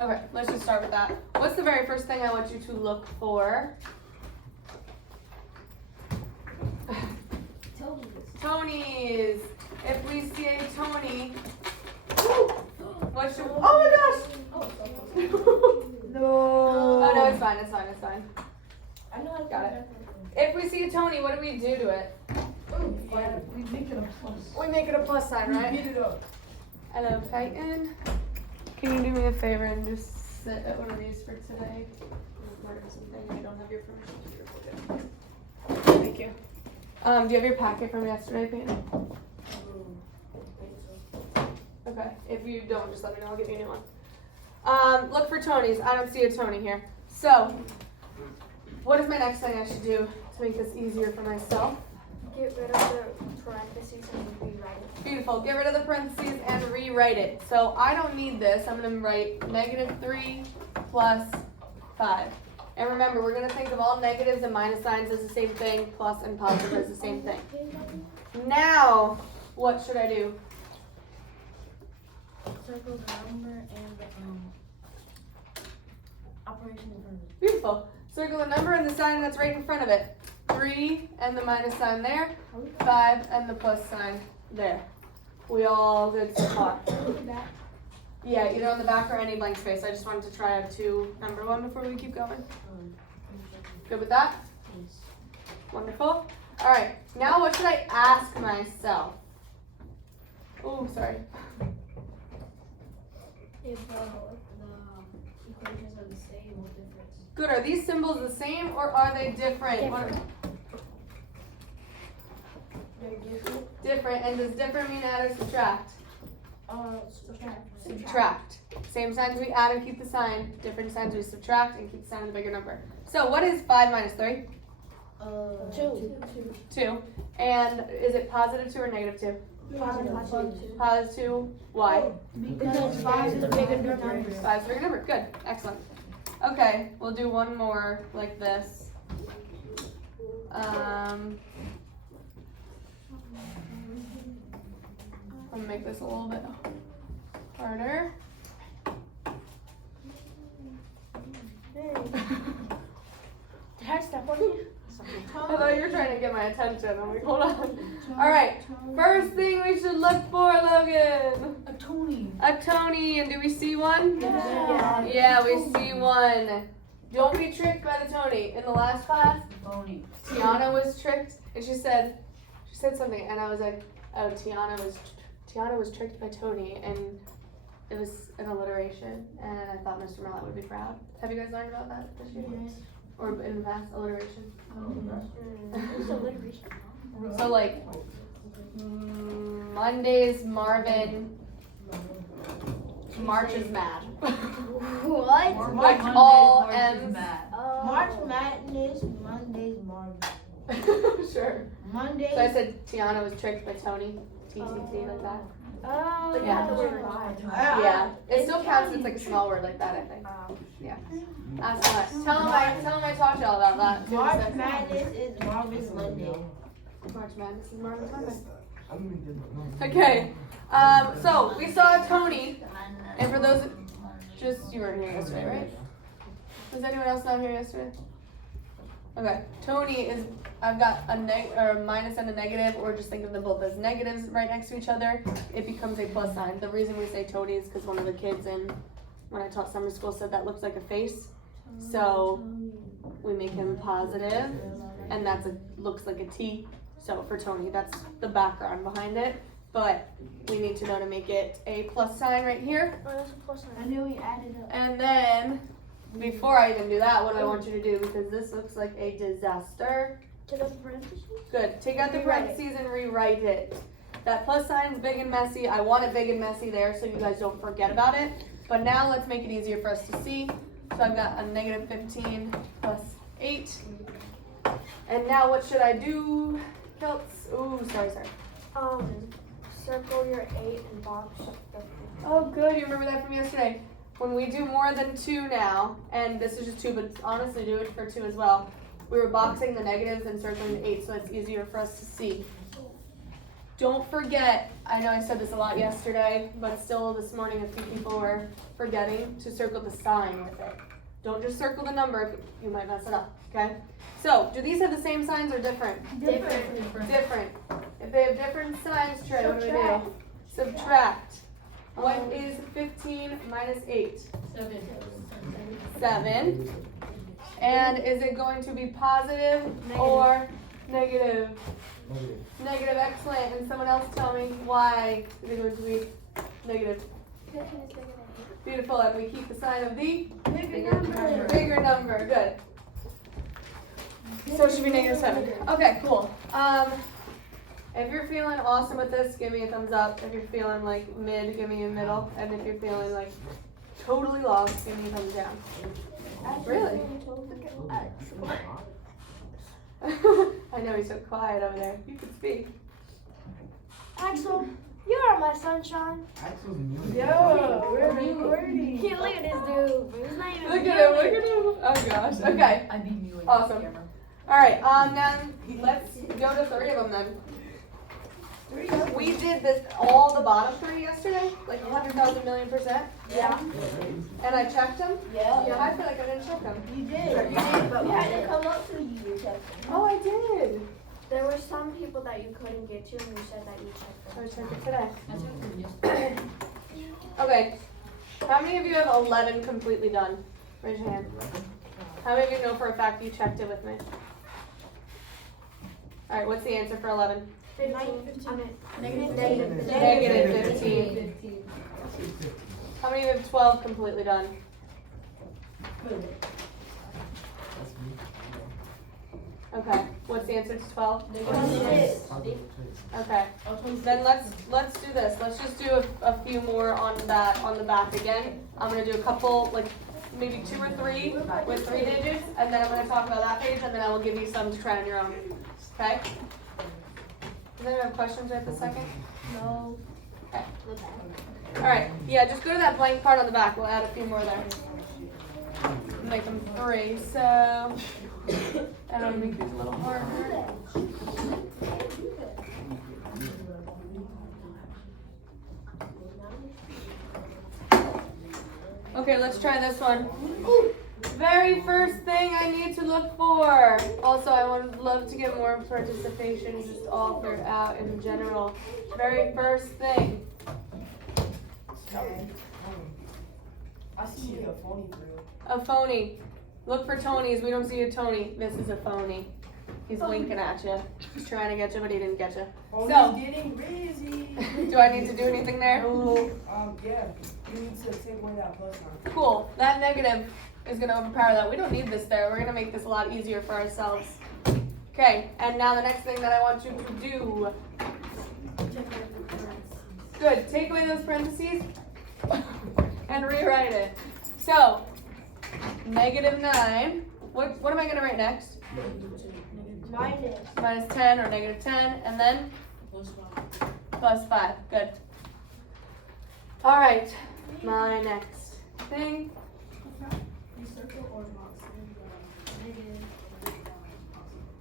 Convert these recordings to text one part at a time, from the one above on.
Okay, let's just start with that. What's the very first thing I want you to look for? Tony's. If we see a Tony, what should? Oh my gosh! No. Oh no, it's fine. It's fine. It's fine. I know I Got it. If we see a Tony, what do we do to it? We make it a plus. We make it a plus sign, right? Beat it up. Hello, Peyton. Can you do me a favor and just sit at one of these for today? Learn something and you don't have your permission to record it. Thank you. Do you have your packet from yesterday, Peyton? Okay. If you don't, just let me know. I'll give you a new one. Look for Tony's. I don't see a Tony here. So, what is my next thing I should do to make this easier for myself? Get rid of the parentheses and rewrite it. Beautiful. Get rid of the parentheses and rewrite it. So I don't need this. I'm going to write -3 plus 5. And remember, we're going to think of all negatives and minus signs as the same thing, plus and positive as the same thing. Now, what should I do? Circle the number and the operation in front of it. Beautiful. Circle the number and the sign that's right in front of it. 3 and the minus sign there. 5 and the plus sign there. We all good so far? Yeah, either on the back or any blank space. I just wanted to try out to number 1 before we keep going. Good with that? Wonderful. All right. Now what should I ask myself? Oh, sorry. If the equations are the same, what difference? Good. Are these symbols the same or are they different? They're different. Different. And does different mean add or subtract? Subtract. Subtract. Same signs we add and keep the sign. Different signs we subtract and keep the sign of the bigger number. So what is 5 minus 3? 2. 2. And is it positive 2 or negative 2? Positive. Positive 2. Why? Because 5 is a bigger number. 5 is a bigger number. Good. Excellent. Okay. We'll do one more like this. I'll make this a little bit harder. Did I step on you? I thought you were trying to get my attention. I'm like, hold on. All right. First thing we should look for, Logan. A Tony. A Tony. And do we see one? Yeah. Yeah, we see one. Don't be tricked by the Tony. In the last class, Tony. Tiana was tricked, and she said something, and I was like, oh, Tiana was tricked by Tony, and it was an alliteration, and I thought Mr. Millett would be proud. Have you guys learned about that this year? Yes. Or in the past, alliteration? It's alliteration. So like, Monday's Marvin, March is mad. What? Like all M's. March Madness, Monday's Marvin. Sure. Monday. So I said Tiana was tricked by Tony. TTT like that. Oh, But yeah. yeah. Yeah. It still counts. It's like a small word like that, I think. Yeah. Ask what? Tell him I talked to y'all about that. March Madness is Marvin's Monday. March Madness is Marvin's Monday. Okay. So we saw Tony, and for those, you weren't here yesterday, right? Was anyone else not here yesterday? Okay. Tony is. I've got a minus and a negative, or just think of them both as negatives right next to each other. It becomes a plus sign. The reason we say Tony is because one of the kids when I taught summer school said that looks like a face. So we make him positive, and looks like a T. So for Tony, that's the background behind it. But we need to know to make it a plus sign right here. Oh, that's a plus sign. I knew we added up. And then, before I even do that, what do I want you to do? Because this looks like a disaster. Take out the parentheses? Good. Take out the parentheses and rewrite it. That plus sign's big and messy. I want it big and messy there so you guys don't forget about it. But now let's make it easier for us to see. So I've got a negative 15 plus 8. And now what should I do? Kilts. Ooh, sorry. Circle your 8 and box the. Oh, good. You remember that from yesterday. When we do more than 2 now, and this is just 2, but honestly do it for 2 as well. We were boxing the negatives and circling the 8, so it's easier for us to see. don't forget, I know I said this a lot yesterday, but still this morning a few people were forgetting to circle the sign with it. Don't just circle the number, you might mess it up, okay? So, do these have the same signs or different? Different. If they have different signs, Trey, what do we do? Subtract. What is 15 minus 8? 7. And is it going to be positive or negative? Negative, excellent. And someone else tell me why is it going to be negative? Beautiful, and we keep the sign of the bigger number. Good. So it should be -7. Okay, cool. If you're feeling awesome with this, give me a thumbs up. If you're feeling like mid, give me a middle. And if you're feeling like totally lost, give me a thumbs down. Really? I know he's so quiet over there. You can speak. Axel, you are my sunshine. Yo, we're recording. Look at this dude. He's not even Look at him. Oh gosh. Okay. I beat you in Awesome. camera. All right. Now let's go to 3 of them then. We did this all the bottom 3 yesterday, like 100,000 million%. Yeah. And I checked them. Yeah. I feel like I didn't check them. You did, but we had to come up to you to check them. Oh, I did. There were some people that you couldn't get to, and you said that you checked them. I checked it today. Okay. How many of you have 11 completely done? Raise your hand. How many of you know for a fact you checked it with me? All right. What's the answer for 11? Negative 15. How many of you have 12 completely done? Okay. What's the answer to 12? Okay. Then let's do this. Let's just do a few more on the back again. I'm gonna do a couple, like maybe 2 or 3 with 3 digits, and then I'm gonna talk about that page, and then I will give you some to try on your own. Okay? Does anyone have questions right this second? No. Okay. All right. Yeah, just go to that blank part on the back. We'll add a few more there. Make them 3. So, and I'll make these a little harder. Okay, let's try this one. Very first thing I need to look for. Also, I would love to get more participation just all throughout in general. Very first thing. I see a phony for you. A phony. Look for Tonys. We don't see a Tony. This is a phony. He's winking at you. He's trying to get you, but he didn't get you. So, Getting busy. do I need to do anything there? Yeah. You need to take away that plus sign. Cool. That negative is going to overpower that. We don't need this there. We're going to make this a lot easier for ourselves. Okay, and now the next thing that I want you to do. Good. Take away those parentheses and rewrite it. So, -9. What am I going to write next? Minus 10 or -10, and then? Plus 5. Good. All right. My next thing.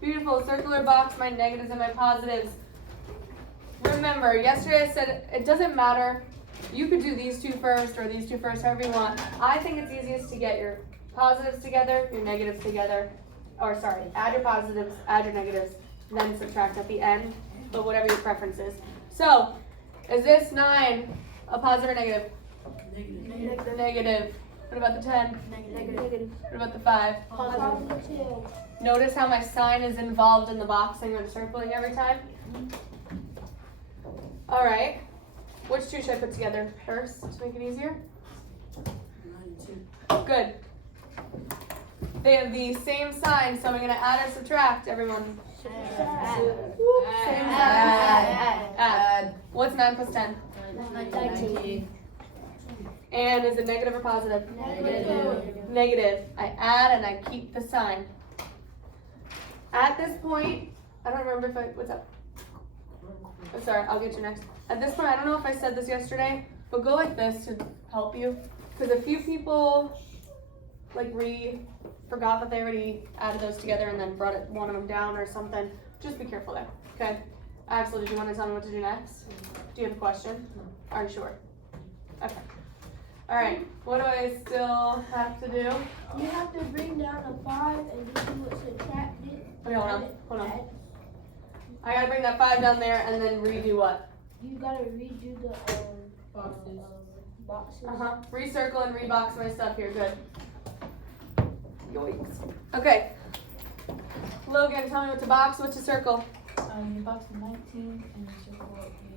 Beautiful. Circular box, my negatives and my positives. Remember, yesterday I said it doesn't matter. You could do these 2 first or these 2 first, however you want. I think it's easiest to get your positives together, your negatives together. Or sorry, add your positives, add your negatives, then subtract at the end, but whatever your preference is. So, is this 9 a positive or negative? Negative. What about the 10? Negative. What about the 5? Positive. Notice how my sign is involved in the boxing and circling every time? All right. Which 2 should I put together first to make it easier? Good. They have the same sign, so I'm going to add or subtract, everyone. Same sign. Add. What's 9 plus 10? 19. And is it negative or positive? Negative. Negative. I add and I keep the sign. At this point, I don't remember if I, what's up? I'm sorry, I'll get you next. At this point, I don't know if I said this yesterday, but go like this to help you. Because a few people forgot that they already added those together and then brought one of them down or something. Just be careful there, okay? Axel, did you want to tell me what to do next? Do you have a question? Are you sure? Okay. Alright, what do I still have to do? You have to bring down a 5 and then do it subtracted. Okay, hold on. I gotta bring that 5 down there and then redo what? You gotta redo the boxes. Recircle and rebox my stuff here, good. Yoinks. Okay. Logan, tell me what to box, what to circle. You box the 19 and you circle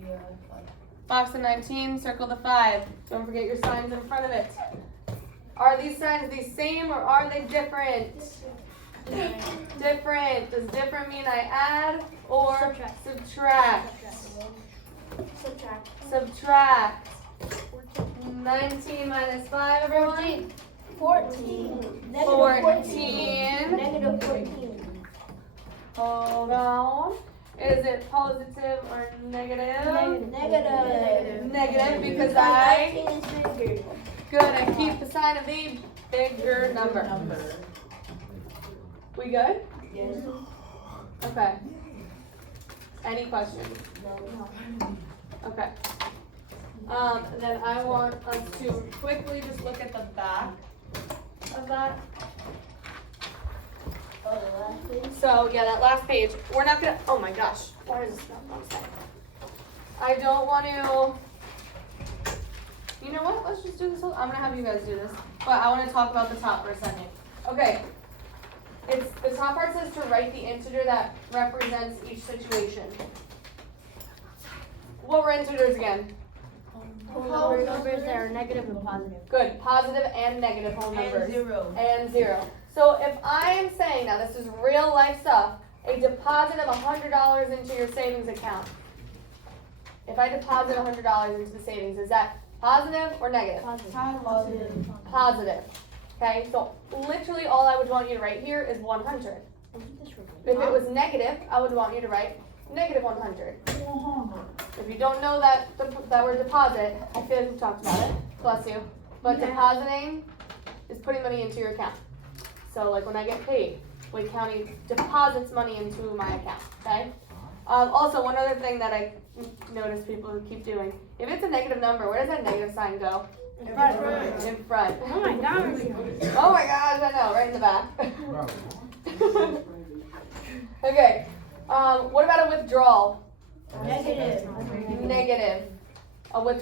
the 5. Box the 19, circle the 5. Don't forget your signs in front of it. Are these signs the same or are they different? Different. Does different mean I add or subtract? Subtract. 19 minus 5, everyone? 14. Negative 14. Negative 14. Hold on. Is it positive or negative? Negative. Negative because I 19 is bigger. good and keep the sign of the bigger number. We good? Yes. Okay. Any questions? Okay. Then I want us to quickly just look at the back of that. Oh, the last thing. So yeah, that last page. We're not gonna. Oh my gosh, why is this not on side? I don't want to. You know what? Let's just do this. I'm gonna have you guys do this, but I want to talk about the top for a second. Okay. It's the top part says to write the integer that represents each situation. What were integers again? Whole numbers that are negative and positive. Good. Positive and negative whole numbers. And 0. And 0. So if I am saying, now this is real life stuff, a deposit of $100 into your savings account. If I deposit $100 into the savings, is that positive or negative? Positive. Positive. Okay, so literally all I would want you to write here is 100. If it was negative, I would want you to write negative 100. If you don't know that word deposit, I feel like we've talked about it. Bless you. But depositing is putting money into your account. So like when I get paid, Wake County deposits money into my account, okay? Also, one other thing that I notice people keep doing, if it's a negative number, where does that negative sign go? In front. In front. Oh my gosh. Oh my gosh, I know, right in the back. Okay, what about a withdrawal? Negative. Negative. A withdrawal